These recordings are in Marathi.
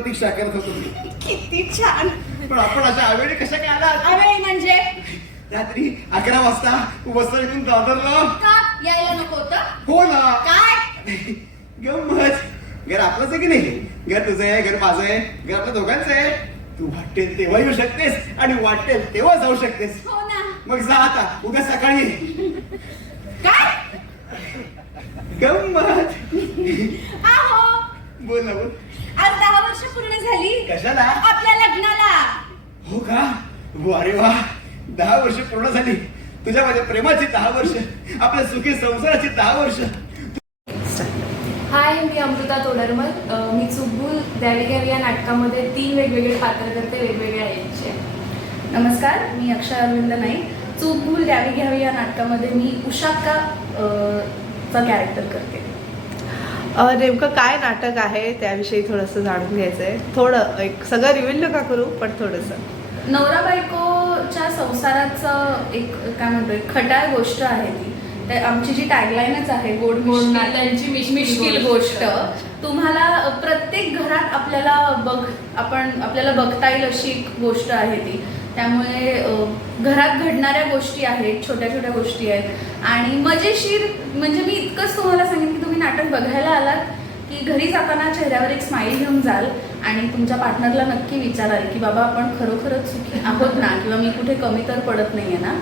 प्रतीक्षा करत होतो किती छान. पण आपण अशा आवेळी कशा काय आलात? अरे म्हणजे? रात्री अकरा वाजता वसईतून दादरला. का? यायला नको होतं? हो ना. काय? गंमत. घर आपलंच आहे की नाही? घर तुझं आहे घर माझं आहे घर आपल्या दोघांचं आहे. तू वाटेल तेव्हा येऊ शकतेस आणि वाटेल तेव्हा जाऊ शकतेस. हो ना. मग जा आता उद्या सकाळी. काय? गंमत. आहो बोल ना बोल. आज दहा वर्ष पूर्ण झाली. कशाला? आपल्या लग्नाला. हो का? वा रे वा. दहा वर्ष पूर्ण झाली. तुझ्या माझ्या प्रेमाची दहा वर्ष आपल्या सुखी संसाराची दहा वर्ष. हाय मी अमृता तोडरमल. अ, मी चुकबुल द्यावी घ्यावी या नाटकामध्ये तीन वेगवेगळे पात्र करते वेगवेगळ्या एजचे नमस्कार मी अक्षय अरविंद नाईक. चूक भूल द्यावी घ्यावी या नाटकामध्ये मी उषाक्का अ, चा कॅरेक्टर करते. नेमकं काय नाटक आहे त्याविषयी थोडंसं जाणून घ्यायचं आहे थोडं एक सगळं रिव्हील नका करू पण थोडंसं. नवरा बायकोच्या संसाराचं एक काय म्हणतो एक खटाळ गोष्ट आहे ती. आमची जी टॅगलाईनच आहे गोड गोड नात्यांची मिश्किल गोष्ट. तुम्हाला प्रत्येक घरात आपल्याला बघ आपण आपल्याला बघता येईल अशी एक गोष्ट आहे ती. त्यामुळे घरात घडणाऱ्या गोष्टी आहेत छोट्या छोट्या गोष्टी आहेत. आणि मजेशीर म्हणजे मी इतकंच तुम्हाला सांगेन की तुम्ही नाटक बघायला आलात की घरी जाताना चेहऱ्यावर एक स्माईल घेऊन जाल आणि तुमच्या पार्टनरला नक्की विचाराल की बाबा आपण खरोखरच सुखी आहोत ना किंवा मी कुठे कमी तर पडत नाहीये ना?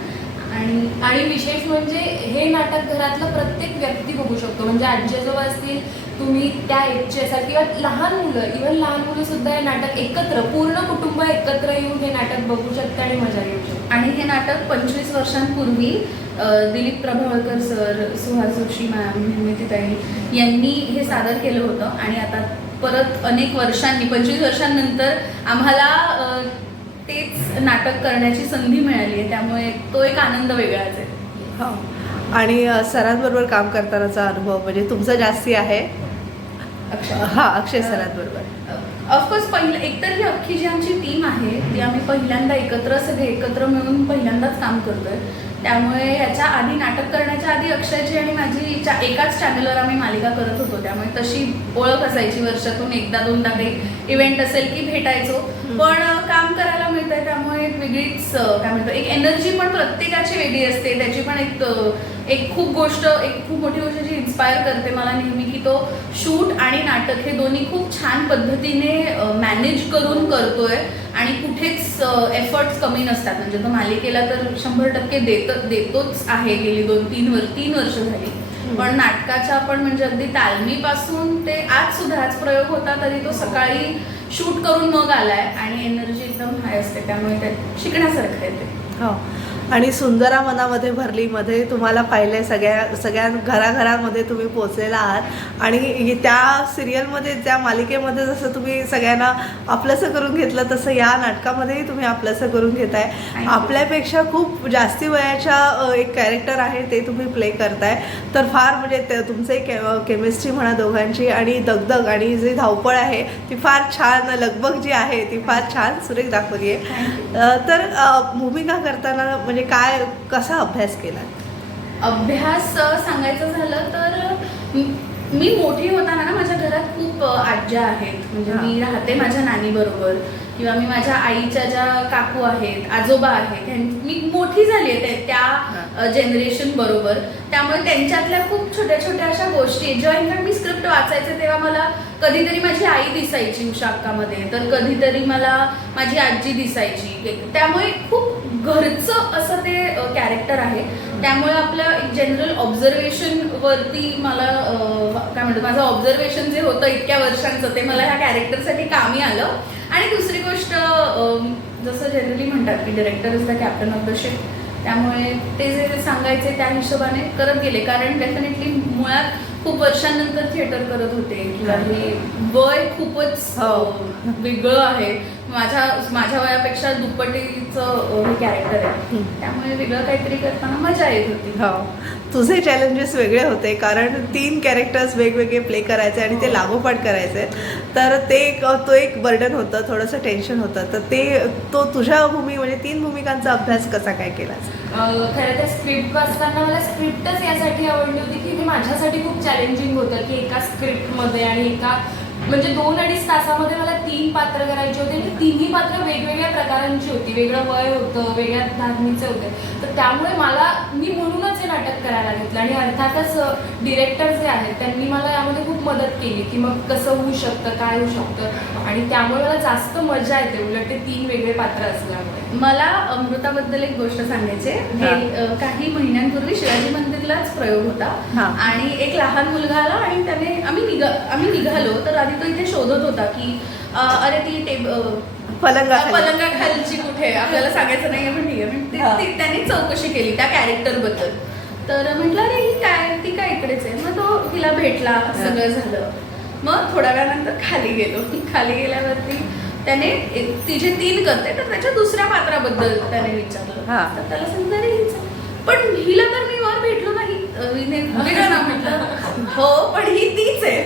आणि आणि विशेष म्हणजे हे नाटक घरातलं प्रत्येक व्यक्ती बघू शकतो. म्हणजे आजी आजोबा असतील तुम्ही त्या एजचे असाल किंवा लहान मुलं इव्हन लहान मुलं सुद्धा हे नाटक एकत्र पूर्ण कुटुंब एकत्र येऊन हे नाटक बघू शकतं आणि मजा घेऊ शकतं. आणि हे नाटक पंचवीस वर्षांपूर्वी दिलीप प्रभावळकर सर सुहास जोशी मॅम निर्मितीताई यांनी हे सादर केलं होतं. आणि आता परत अनेक वर्षांनी पंचवीस वर्षांनंतर आम्हाला तेच नाटक करण्याची संधी मिळाली आहे. त्यामुळे तो एक आनंद वेगळाच आहे. हो. आणि सरांबरोबर काम करतानाचा अनुभव म्हणजे तुमचा जास्ती आहे? अक्षय. हा अक्षय सरांबरोबर. ऑफकोर्स पहिलं एकतर ही अख्खी जी आमची टीम आहे ती आम्ही पहिल्यांदा एकत्र सगळे एकत्र मिळून पहिल्यांदाच काम करतोय. त्यामुळे याच्या आधी नाटक करण्याच्या आधी अक्षयची आणि माझी चा- एकाच चॅनलवर आम्ही मालिका करत होतो. त्यामुळे तशी ओळख असायची वर्षातून एकदा दोनदा काही इव्हेंट असेल की भेटायचो. पण काम करायला मिळतंय त्यामुळे वेगळीच काय म्हणतो एक एनर्जी पण प्रत्येकाची वेगळी असते. त्याची पण एक एक खूप गोष्ट एक खूप मोठी गोष्ट जी इन्स्पायर करते मला नेहमी की तो शूट आणि नाटक हे दोन्ही खूप छान पद्धतीने मॅनेज करून करतोय आणि कुठेच एफर्ट्स कमी नसतात. म्हणजे तो मालिकेला तर शंभर टक्के देत देतोच आहे. गेली दोन तीन वर तीन वर्ष झाली. पण नाटकाच्या आपण म्हणजे अगदी तालमीपासून ते आज सुद्धा आज प्रयोग होता तरी तो सकाळी शूट करून मग आलाय आणि एनर्जी हाय असते त्यामुळे ते शिकण्यासारखं आहे ते. हो. आणि सुंदरा मनामध्ये भरली मध्ये तुम्हाला पाहिलंय सगळ्या सगळ्या घराघरामध्ये तुम्ही पोचलेला आहात. आणि त्या सिरियलमध्ये त्या मालिकेमध्ये जसं तुम्ही सगळ्यांना आपलंसं करून घेतलं तसं या नाटकामध्येही तुम्ही आपलंसं करून घेताय. You. आपल्यापेक्षा खूप जास्ती वयाच्या एक कॅरेक्टर आहे ते तुम्ही प्ले करताय. तर फार म्हणजे ते तुमचे के केमिस्ट्री म्हणा दोघांची आणि दगदग आणि जी धावपळ आहे ती फार छान लगबग जी आहे ती फार छान सुरेख दाखवली आहे तर भूमिका करताना म्हणजे काय कसा अभ्यास केला? अभ्यास सांगायचं झालं तर म- मोठी होताना ना माझ्या घरात खूप आज्या आहेत. म्हणजे. मी राहते माझ्या नानी बरोबर किंवा मी माझ्या आईच्या ज्या काकू आहेत आजोबा आहेत मी मोठी झाली आहे त्या जनरेशन बरोबर. त्यामुळे त्यांच्यातल्या खूप छोट्या छोट्या अशा गोष्टी. जेव्हा मी स्क्रिप्ट वाचायचे तेव्हा मला कधीतरी माझी आई दिसायची उषाक्कामध्ये तर कधीतरी मला माझी आजी दिसायची. त्यामुळे खूप घरचं असं ते कॅरेक्टर आहे. त्यामुळे आपलं एक जनरल ऑब्झर्वेशन वरती मला काय म्हणतो माझं ऑब्झर्वेशन जे होतं इतक्या वर्षांचं ते मला ह्या कॅरेक्टरसाठी कामी आलं. आणि दुसरी गोष्ट जसं जनरली म्हणतात की director is the captain of the ship त्यामुळे ते जे सांगायचे त्या हिशोबाने करत गेले. कारण डेफिनेटली मुळात खूप वर्षांनंतर थिएटर करत होते. हे. वय खूपच हो. वेगळं आहे. माझ्या माझ्या वयापेक्षा दुप्पटीचं हे कॅरेक्टर आहे. त्यामुळे वेगळं काहीतरी करताना मजा येत होती. हो. तुझे चॅलेंजेस वेगळे होते कारण तीन कॅरेक्टर्स वेगवेगळे प्ले करायचे आणि ते लागोपाठ करायचे. तर ते एक तो एक बर्डन होतं थोडंसं टेन्शन होतं. तर ते तो तुझ्या भूमी म्हणजे तीन भूमिकांचा अभ्यास कसा काय केलास? अं, खरं तर स्क्रिप्ट वाचताना मला स्क्रिप्टच यासाठी आवडली होती की ते माझ्यासाठी खूप चॅलेंजिंग होतं की एका स्क्रिप्टमध्ये आणि एका म्हणजे दोन अडीच तासामध्ये मला तीन पात्र करायचे होते आणि तिन्ही पात्र वेगवेगळ्या प्रकारांची होती. वेगळं वय होतं वेगळ्या धारणीचे होते. तर त्यामुळे मला मी म्हणूनच हे नाटक करायला घेतलं आणि अर्थातच डिरेक्टर जे आहेत त्यांनी मला यामध्ये खूप मदत केली की मग कसं होऊ शकतं काय होऊ शकतं आणि त्यामुळे मला जास्त मजा येते उलट ते तीन वेगळे पात्र असल्यामुळे मला अमृताबद्दल एक गोष्ट सांगायची. हा. काही महिन्यांपूर्वी शिवाजी मंदिरलाच प्रयोग होता. आणि एक लहान मुलगा आला आणि त्याने आम्ही निघा आम्ही निघालो तर आधी तो इथे शोधत होता की अरे ती टेब अ, पलंगाखाली. पलंगाखालची कुठे आपल्याला सांगायचं नाही आहे त्यांनी चौकशी केली त्या कॅरेक्टरबद्दल तर म्हटलं अरे ही काय? ती काय इकडेच आहे? मग तो तिला भेटला सगळं झालं. मग थोड्या वेळानंतर खाली गेलो. खाली गेल्यावरती त्याने तिचे तीन करते तर त्याच्या दुसऱ्या पात्राबद्दल त्याने विचारलं. तर त्याला सांगितलं अरे हिचं- पण हिला तर मी वर भेटलो नाही. वेगळं म्हटलं हो पण ही तीच आहे.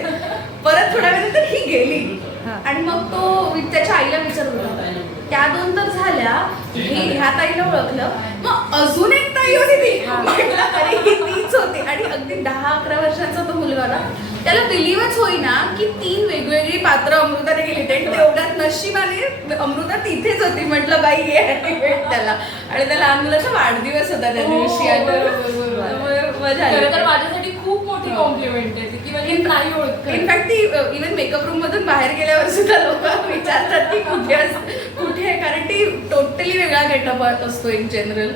परत थोड्या वेळानंतर ही गेली. आणि मग तो त्याच्या आईला विचारलं त्या दोन तर झाल्या. ही ह्या ताईला ओळखलं. मग अजून एक ताई होती ती. म्हटलं ही तीच होती. आणि अगदी दहा अकरा वर्षाचा तो मुलगा होता त्याला बिलीवच होईना की तीन वेगवेगळी पात्र अमृताने गेली तेवढ्यात नशिबाने अमृता तिथेच होती. म्हटलं बाई त्याला. आणि त्या लहान मुलाचा वाढदिवस होता त्या दिवशी. त्यामुळे मजा आली. खरं तर माझ्यासाठी खूप मोठी कॉम्प्लिमेंट आहे ती. म्हणजे नाही ओळखत इनफॅक्ट ती इव्हन मेकअप रूम मधून बाहेर गेल्यावर सुद्धा लोक विचारतात की कुठे अस- कुठे आहे कारण ती टोटली वेगळा गेटअप असतो इन जनरल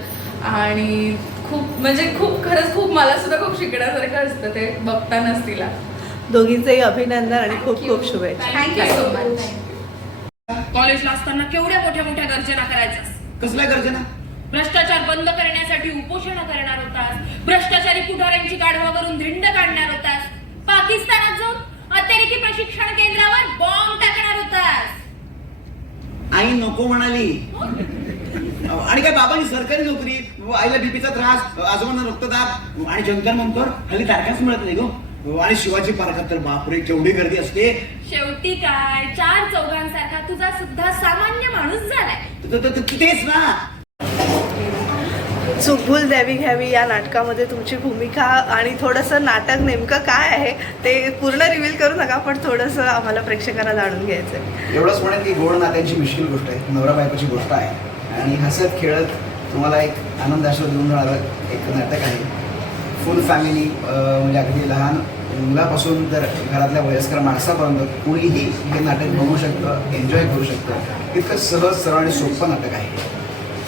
आणि खूप म्हणजे खूप खरंच खूप मला सुद्धा खूप शिकण्यासारखं असतं ते बघतानाच तिला. दोघींचेही अभिनंदन आणि खूप खूप शुभेच्छा. You so much. कॉलेजला असताना केवढ्या मोठ्या मोठ्या गर्जना करायचास कसल्या गर्जना? भ्रष्टाचार बंद करण्यासाठी उपोषण करणार होतास. भ्रष्टाचारी पुढाऱ्यांची गाढवावरून धिंड काढणार होतास. पाकिस्तानात जाऊन अतिरेकी प्रशिक्षण केंद्रावर बॉम्ब टाकणार होतास. आई नको म्हणाली. आणि काय बाबांनी सरकारी नोकरी आईला बीपीचा त्रास आजोबांना रक्तदाब आणि जंतर मंतर हल्ली तारखाच मिळत नाही गो. आणि शिवाजी पार्कात तर बापरे केवढी गर्दी असते. शेवटी काय? चार चौघांसारखा तुझा सुद्धा सामान्य माणूस झालाय. तेच ना. चुकभूल द्यावी घ्यावी या नाटकामध्ये तुमची भूमिका आणि थोडंसं नाटक नेमकं काय आहे ते पूर्ण रिव्हील करू नका पण थोडंसं आम्हाला प्रेक्षकांना जाणून घ्यायचं आहे एवढंच म्हणेन की गोड नात्यांची मिश्किल गोष्ट आहे नवरा बायकोची गोष्ट आहे. आणि हसत खेळत तुम्हाला एक आनंद आश्रय देऊन जाणारं एक नाटक आहे. फुल फॅमिली म्हणजे अगदी लहान मुलापासून तर घरातल्या वयस्कर माणसापर्यंत कुणीही हे नाटक बघू शकतं एन्जॉय करू शकतं. इतकं सहज सरळ आणि सोपं नाटक आहे.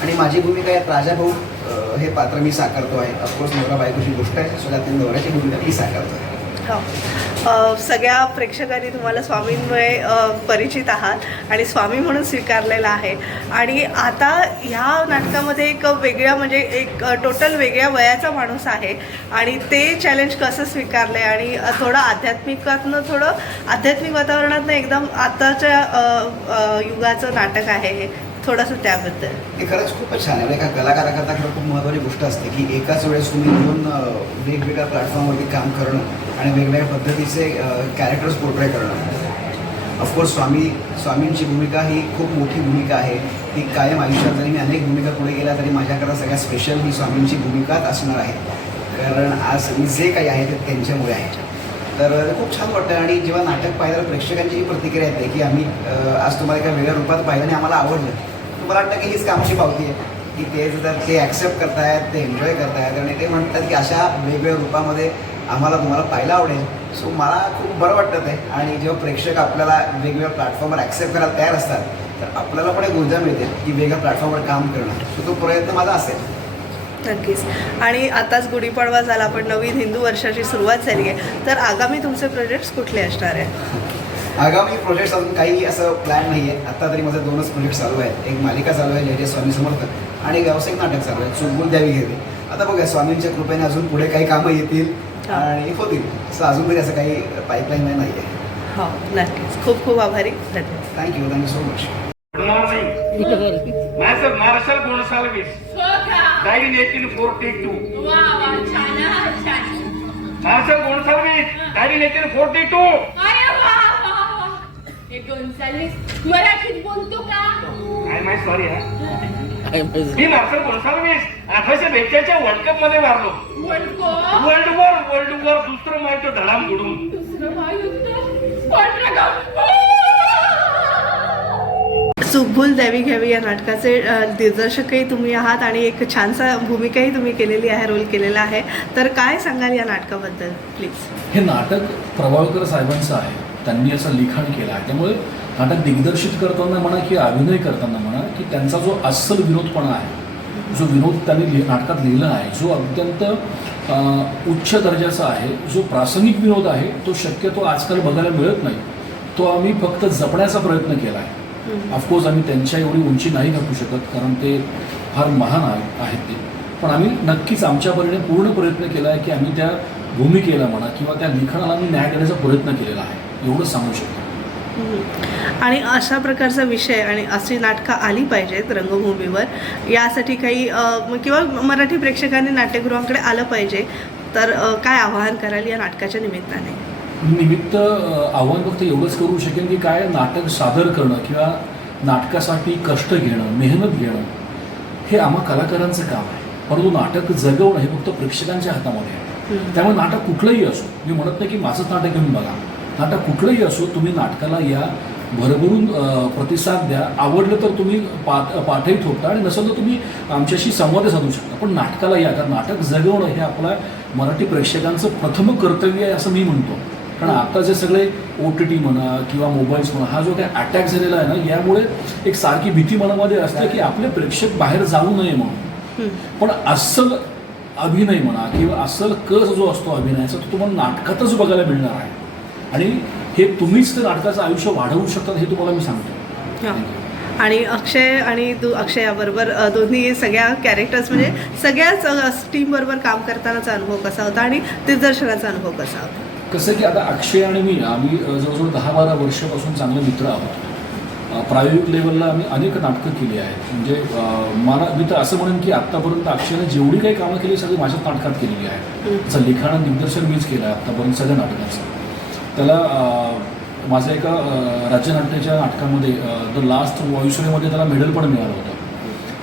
आणि माझी भूमिका यात राजाभाऊ हे पात्र मी साकारतो आहे ऑफकोर्स नवरा बायकोची गोष्ट आहे सो नवऱ्याची भूमिका मी साकारतो आहे हो. सगळ्या प्रेक्षकांनी तुम्हाला स्वामींमुळे परिचित आहात आणि स्वामी म्हणून स्वीकारलेला आहे. आणि आता ह्या नाटकामध्ये एक वेगळ्या म्हणजे एक टोटल वेगळ्या वयाचा माणूस आहे. आणि ते चॅलेंज कसं स्वीकारलं आहे आणि थोडं आध्यात्मिकातनं थोडं आध्यात्मिक वातावरणातनं एकदम आताच्या युगाचं नाटक आहे हे. थोडासा त्याबद्दल हे खरंच खूपच छान आहे. म्हणजे एका कलाकाराकरता खरं खूप महत्त्वाची गोष्ट असते की एकाच वेळेस तुम्ही दोन वेगवेगळ्या प्लॅटफॉर्मवरती काम करणं आणि वेगवेगळ्या पद्धतीचे कॅरेक्टर्स पोर्ट्रे करणं. ऑफकोर्स स्वामी स्वामींची भूमिका ही खूप मोठी भूमिका आहे. ती कायम आयुष्यात जरी मी अनेक भूमिका पुढे गेल्या तरी माझ्याकरता सगळ्यात स्पेशल ही स्वामींची भूमिकाच असणार आहे. कारण आज मी जे काही आहे ते त्यांच्यामुळे आहे. तर खूप छान वाटतं आणि जेव्हा नाटक पाहिलं तर प्रेक्षकांची ही प्रतिक्रिया येते की आम्ही आज तुम्हाला एका वेगळ्या रूपात पाहिलं आणि आम्हाला आवडलं मला वाटतं की हीच कामची पावती आहे. की ते जर ते ॲक्सेप्ट करतायत ते एन्जॉय करतायत आणि ते म्हणतात की अशा वेगवेगळ्या रूपामध्ये आम्हाला तुम्हाला पाहायला आवडेल. सो मला खूप बरं वाटतं ते. आणि जेव्हा प्रेक्षक आपल्याला वेगवेगळ्या प्लॅटफॉर्मवर ॲक्सेप्ट करायला तयार असतात तर आपल्याला पण एक ऊर्जा मिळते की वेगळ्या प्लॅटफॉर्मवर काम करणं. सो तो प्रयत्न माझा असेल. नक्कीच. आणि आताच गुढीपाडवा झाला. पण नवीन हिंदू वर्षाची सुरुवात झाली आहे. तर आगामी तुमचे प्रोजेक्ट्स कुठले असणार आहेत? आगामी प्रोजेक्ट्स अजून काही असं प्लॅन नाही आहे आत्ता तरी माझे दोनच प्रोजेक्ट चालू आहेत. एक मालिका चालू आहे जय स्वामी समर्थ आणि एक व्यावसायिक नाटक चालू आहे. चुकबुल द्यावी घेते. आता बघूया स्वामींच्या कृपेने अजून पुढे काही कामं येतील हा. आणि होतील. असं अजून तरी असं काही पाईपलाईन नाही आहे हो नक्कीच. खूप खूप आभारी. धन्यवाद. Thank you thank you so much Good morning. Myself Marshal Gonsalves, हो का died in 1842. वा वा छान हा, छान Marshal Gonsalves, died in 1842. Gonsalves मराठीत बोलतो का? हा. मी मार्शल गोन्साल्विस अठराशे बेचाळीसच्या वर्ल्ड कपमध्ये मारलो. वर्ल्ड वॉर वर्ल्ड वॉर दुसरं माहिती धडाम बुडून. दुसरं महायुद्ध द्यावी घ्यावी या नाटकाचे दिग्दर्शकही तुम्ही आहात आणि एक छानसा भूमिकाही तुम्ही केलेली आहे रोल केलेला आहे. तर काय सांगाल या नाटकाबद्दल प्लीज हे नाटक प्रभावकर साहेबांचं आहे. त्यांनी असं लिखाण केलं आहे. त्यामुळे नाटक दिग्दर्शित करताना म्हणा की अभिनय करताना म्हणा की त्यांचा जो अस्सल विनोदपणा आहे जो विनोद त्यांनी लि नाटकात लिहिला आहे जो अत्यंत उच्च दर्जाचा आहे जो प्रासंगिक विनोद आहे तो शक्यतो आजकाल बघायला मिळत नाही. तो आम्ही फक्त जपण्याचा प्रयत्न केला आहे. ऑफकोर्स आम्ही त्यांच्या एवढी उंची नाही गाठू शकत कारण ते फार महान आहे- आहेत ते. पण आम्ही नक्कीच आमच्या परीने पूर्ण प्रयत्न केला आहे की आम्ही त्या भूमिकेला म्हणा किंवा त्या लिखाणाला आम्ही न्याय देण्याचा प्रयत्न केलेला आहे. एवढं सांगू शकतो. आणि अशा प्रकारचा विषय आणि अशी नाटकं आली पाहिजेत रंगभूमीवर. यासाठी काही किंवा मराठी प्रेक्षकांनी नाट्यगृहाकडे आलं पाहिजे तर काय आवाहन कराल या नाटकाच्या निमित्ताने? निमित्त आव्हान फक्त एवढंच करू शकेन की काय नाटक सादर करणं किंवा नाटकासाठी कष्ट घेणं मेहनत घेणं हे आम्हा कलाकारांचं काम आहे. परंतु नाटक जगवणं हे फक्त प्रेक्षकांच्या हातामध्ये आहे. त्यामुळे नाटक कुठलंही असो मी म्हणत नाही की माझंच नाटक घेऊन बघा. नाटक कुठलंही असो तुम्ही नाटकाला या भरभरून प्रतिसाद द्या. आवडलं तर तुम्ही पाठ पाठही ठोकता आणि नसेल तर तुम्ही आमच्याशी संवाद साधू शकता. पण नाटकाला या कारण नाटक जगवणं हे आपल्या मराठी प्रेक्षकांचं प्रथम कर्तव्य आहे असं मी म्हणतो. कारण आता जे सगळे ओ टी टी म्हणा किंवा मोबाईल्स म्हणा हा जो काही अटॅक झालेला आहे ना यामुळे एक सारखी भीती मनामध्ये असते की आपले प्रेक्षक बाहेर जाऊ नये म्हणून. पण अस्सल अभिनय म्हणा किंवा अस्सल कस जो असतो अभिनयाचा तो तुम्हाला नाटकातच बघायला मिळणार आहे. आणि हे तुम्हीच ते नाटकाचं आयुष्य वाढवू शकतात हे तुम्हाला मी सांगतो. हा. आणि अक्षय आणि तू अक्षयाबरोबर दोन्ही सगळ्या कॅरेक्टर्स म्हणजे सगळ्याच टीमबरोबर काम करतानाचा अनुभव कसा होता आणि दिग्दर्शनाचा अनुभव कसा होता? कसं की आता अक्षय आणि मी आम्ही जवळजवळ दहा बारा वर्षापासून चांगले मित्र आहोत. प्रायोगिक लेवलला आम्ही अनेक नाटकं केली आहेत. म्हणजे मला मी तर असं म्हणेन की आत्तापर्यंत अक्षयने जेवढी काही कामं केली सगळी माझ्याच नाटकात केलेली आहे. त्याचं लिखाण दिग्दर्शन मीच केलं आहे आत्तापर्यंत सगळ्या नाटकाचं. त्याला माझ्या एका राज्यनाट्याच्या नाटकामध्ये द लास्ट वॉइसमध्ये त्याला मेडल पण मिळालं होतं.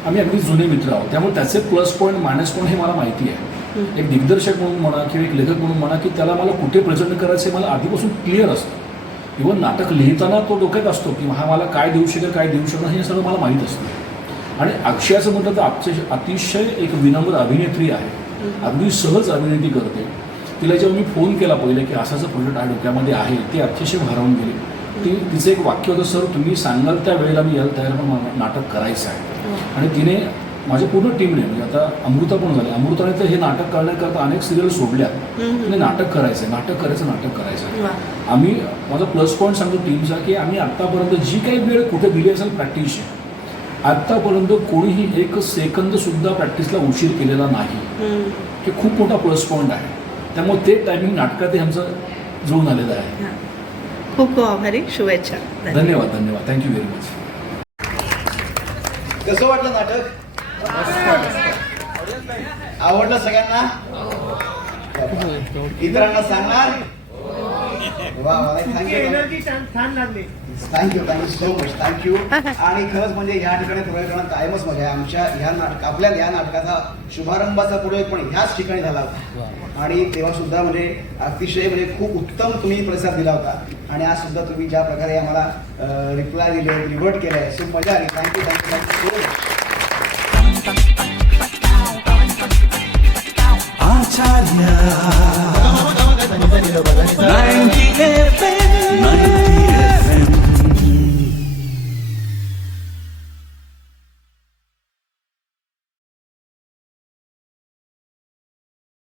आम्ही अगदी जुने मित्र आहोत. त्यामुळे त्याचे प्लस पॉईंट मायनस पॉईंट हे मला माहिती आहे. एक दिग्दर्शक म्हणून म्हणा किंवा एक लेखक म्हणून म्हणा की त्याला मला कुठे प्रेझेंट करायचं हे मला आधीपासून क्लिअर असतं. इव्हन नाटक लिहिताना तो डोक्यात असतो की हा मला काय देऊ शकेल काय देऊ शकेल हे सगळं मला माहीत असतं. आणि अक्षयाचं म्हटलं तर अतिशय अतिशय एक विनम्र अभिनेत्री आहे. अगदी सहज अभिनेत्री करते. तिला जेव्हा मी फोन केला पहिले की असाचं प्रोजेक्ट आहे डोक्यामध्ये आहे ते अतिशय भारावून गेली. ती तिचं एक वाक्य होतं सर तुम्ही सांगाल त्या वेळेला मी यायला तयार पण नाटक करायचं आहे. आणि तिने माझ्या पूर्ण टीमने म्हणजे आता अमृता पण झाली. अमृताने तर हे नाटक करण्याकरता अनेक सिरियल सोडल्या तिने नाटक करायचं नाटक करायचं नाटक करायचं. आम्ही माझा प्लस पॉईंट सांगतो टीमचा की आम्ही आत्तापर्यंत जी काही वेळ कुठे दिली असेल प्रॅक्टिसची आत्तापर्यंत कोणीही एक सेकंद सुद्धा प्रॅक्टिसला उशीर केलेला नाही. हे खूप मोठा प्लस पॉईंट आहे. त्यामुळे ते टायमिंग नाटकातही आमचं जुळून आलेलं आहे. हा. खूप खूप आभारी. शुभेच्छा. धन्यवाद. धन्यवाद थँक्यू व्हेरी मच कसं वाटलं नाटक? आवडलं सगळ्यांना? इतरांना सांगणार? Thank you thank you thank you so much thank you आणि खरंच म्हणजे ह्या ठिकाणी प्रयोग करणं कायमच मजा आहे. आमच्या ह्या नाटक आपल्या या नाटकाचा शुभारंभाचा प्रयोग पण ह्याच ठिकाणी झाला होता. आणि तेव्हा सुद्धा म्हणजे अतिशय म्हणजे खूप उत्तम तुम्ही प्रतिसाद दिला होता. आणि आज सुद्धा तुम्ही ज्या प्रकारे आम्हाला रिप्लाय दिले रिव्हर्ट केलंय सो मजा आली. Thank you thank you thank you